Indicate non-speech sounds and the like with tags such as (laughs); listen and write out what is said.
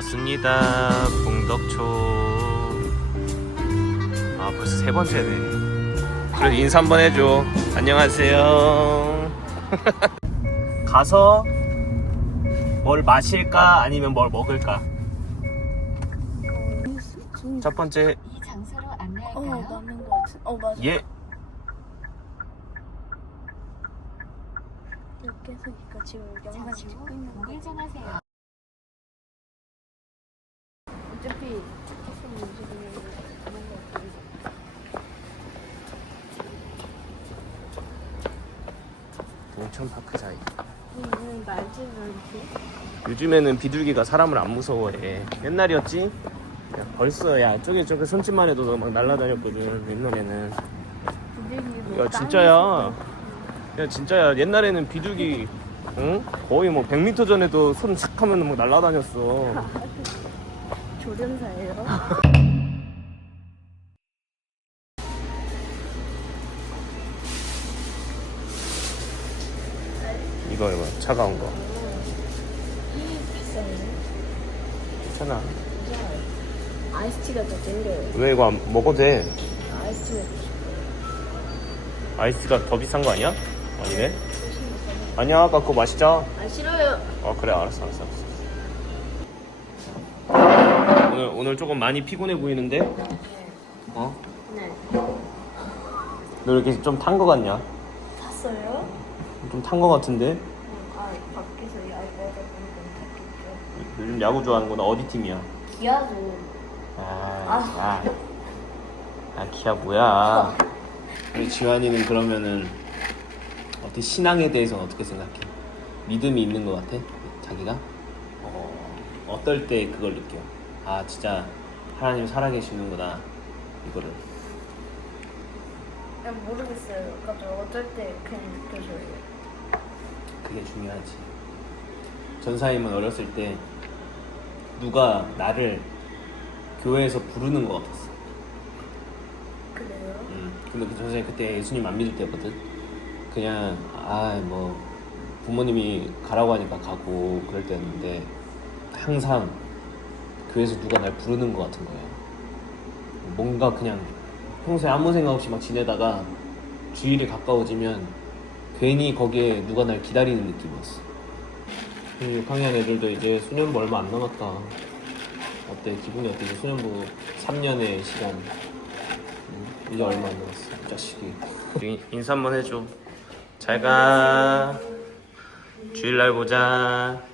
왔습니다. 봉덕초. 아, 벌써 세 번째네. 그래도 인사 한번 해줘. 안녕하세요. (laughs) 가서 뭘 마실까 아니면 뭘 먹을까? 첫 번째 이 장소로 어 안내할까요? 맞는 거 같은. 어 맞아. 예. 계속이니까 지금 영상 잠시 후 찍고 있는 거. 우회전하세요. 같아. 동천파크 사이. 응, 날지 날지. 요즘에는 비둘기가 사람을 안 무서워해. 옛날이었지? 야, 벌써 야 저기 저기 손짓만 해도 막 날아다녔거든 옛날에는. 비둘기도 야 진짜야. 야 진짜야. 옛날에는 비둘기 응? 거의 뭐 100m 전에도 손 착 하면 막 날아다녔어. (laughs) 조련사예요. (laughs) 이거 얼마? 차가운 거. 괜찮아. 아이스티가 더 땡겨요. 왜 이거 안 먹어도 돼? 아이스티 먹고. 아이스가 더 비싼 거 아니야? 아니네. 아니야 아까 그거 마시자. 아 싫어요. 어 그래 알았어 알았어 알았어. 오늘 오늘 조금 많이 피곤해 보이는데? 어? 네. 너 이렇게 좀 탄 거 같냐? 탔어요? 좀 탄 거 같은데? 아 밖에서 야구하다 보니까 탔겠죠. 요즘 야구 좋아하는구나 어디 팀이야? 기아도 아, 아, 아 기아 뭐야? 우리 지환이는 그러면은 어떻게 신앙에 대해서는 어떻게 생각해? 믿음이 있는 것 같아? 자기가? 어, 어떨 때 그걸 느껴? 아 진짜 하나님 살아계시는구나 이거를 그냥 모르겠어요. 갑자기 어쩔 때 그냥 느껴져요. 그게 중요하지. 전사님은 어렸을 때 누가 나를 교회에서 부르는 것 같았어. 그래요? 음, 근데 그 전사님 그때 예수님 안 믿을 때거든. 그냥 아 뭐 부모님이 가라고 하니까 가고 그럴 때였는데 항상 교회에서 누가 날 부르는 것 같은 거야. 뭔가 그냥 평소에 아무 생각 없이 막 지내다가 주일이 가까워지면 괜히 거기에 누가 날 기다리는 느낌이었어. 6학년 애들도 이제 수년부 얼마 안 남았다. 어때? 기분이 어때? 이제 수년부 3년의 시간. 음, 이제 얼마 안 남았어. 이 자식이. 인사 한번 해줘. 잘 가. 주일날 보자.